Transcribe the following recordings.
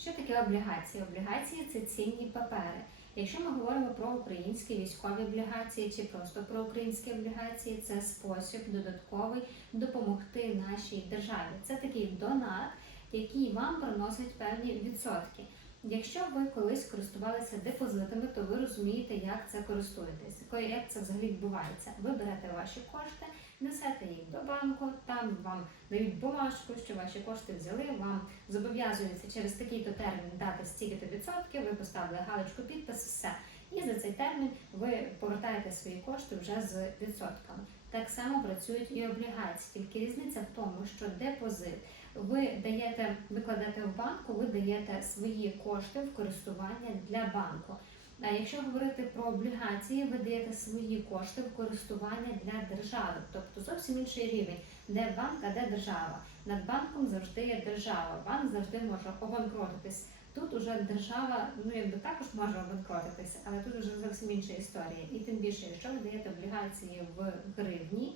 Що таке облігації? Облігації це цінні папери. Якщо ми говоримо про українські військові облігації чи просто про українські облігації, це спосіб додатковий допомогти нашій державі. Це такий донат, який вам приносить певні відсотки. Якщо ви колись користувалися депозитами, то ви розумієте, як це користуєтесь, як це взагалі відбувається. Ви берете ваші кошти, несете їх до банку, там вам дають бумажку, що ваші кошти взяли, вам зобов'язуються через такий-то термін дати стільки-то відсотків, ви поставили галочку підпис, все. Цей термін ви повертаєте свої кошти вже з відсотками. Так само працюють і облігації, тільки різниця в тому, що депозит ви даєте, ви кладете в банку, ви даєте свої кошти в користування для банку. А якщо говорити про облігації, ви даєте свої кошти в користування для держави, тобто зовсім інший рівень, де банк, а де держава. Над банком завжди є держава. Банк завжди може обанкротитись. Тут уже держава, ну якби також може обанкротитися, але тут вже зовсім інша історія. І тим більше, якщо ви даєте облігації в гривні,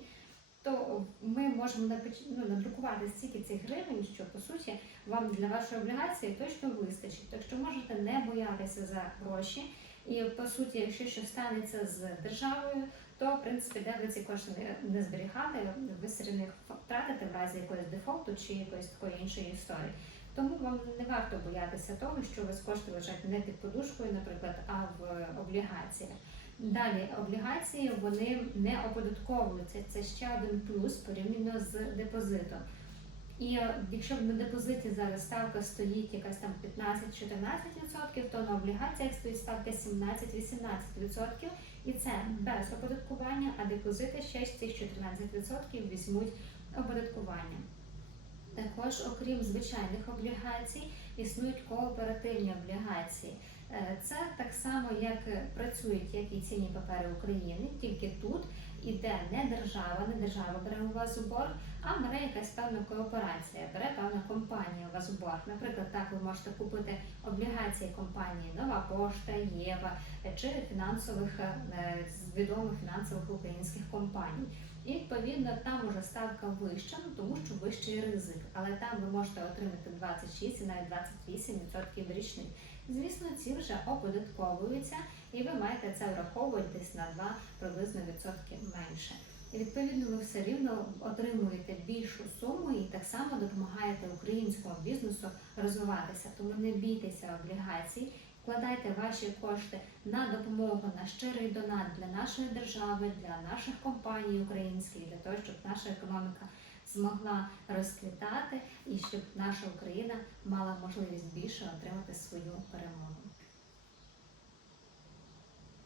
то ми можемо ну, надрукувати стільки цих гривень, що по суті вам для вашої облігації точно вистачить. Так що можете не боятися за гроші. І по суті, якщо щось станеться з державою, то в принципі, де ви ці кошти не, зберігали, ви одно їх втратите в разі якогось дефолту чи якоїсь такої іншої історії. Тому вам не варто боятися того, що у вас кошти лежать не під подушкою, наприклад, а в облігаціях. Далі облігації вони не оподатковуються. Це ще один плюс порівняно з депозитом. І якщо на депозиті зараз ставка стоїть якась там 15-14%, то на облігаціях стоїть ставка 17-18%, і це без оподаткування, а депозити ще з цих 14% візьмуть оподаткування. Також, окрім звичайних облігацій, існують кооперативні облігації. Е, Це так само, як працюють, як і цінні папери України, тільки тут іде не держава, не держава бере у вас у борг, а бере якась певна кооперація, бере певна компанія у вас у борг. Наприклад, так ви можете купити облігації компанії Нова Пошта, Єва чи фінансових е, відомих фінансових українських компаній. І відповідно там уже ставка вища, ну, тому що вищий ризик, але там ви можете отримати 26 і навіть 28% річних. Звісно, ці вже оподатковуються, і ви маєте це враховувати десь на 2 приблизно відсотки менше. І відповідно ви все рівно отримуєте більшу суму і так само допомагаєте українському бізнесу розвиватися. Тому не бійтеся облігацій, вкладайте ваші кошти на допомогу на щирий донат для нашої держави, для наших компаній українських, для того, щоб наша економіка змогла розквітати і щоб наша Україна мала можливість більше отримати свою перемогу.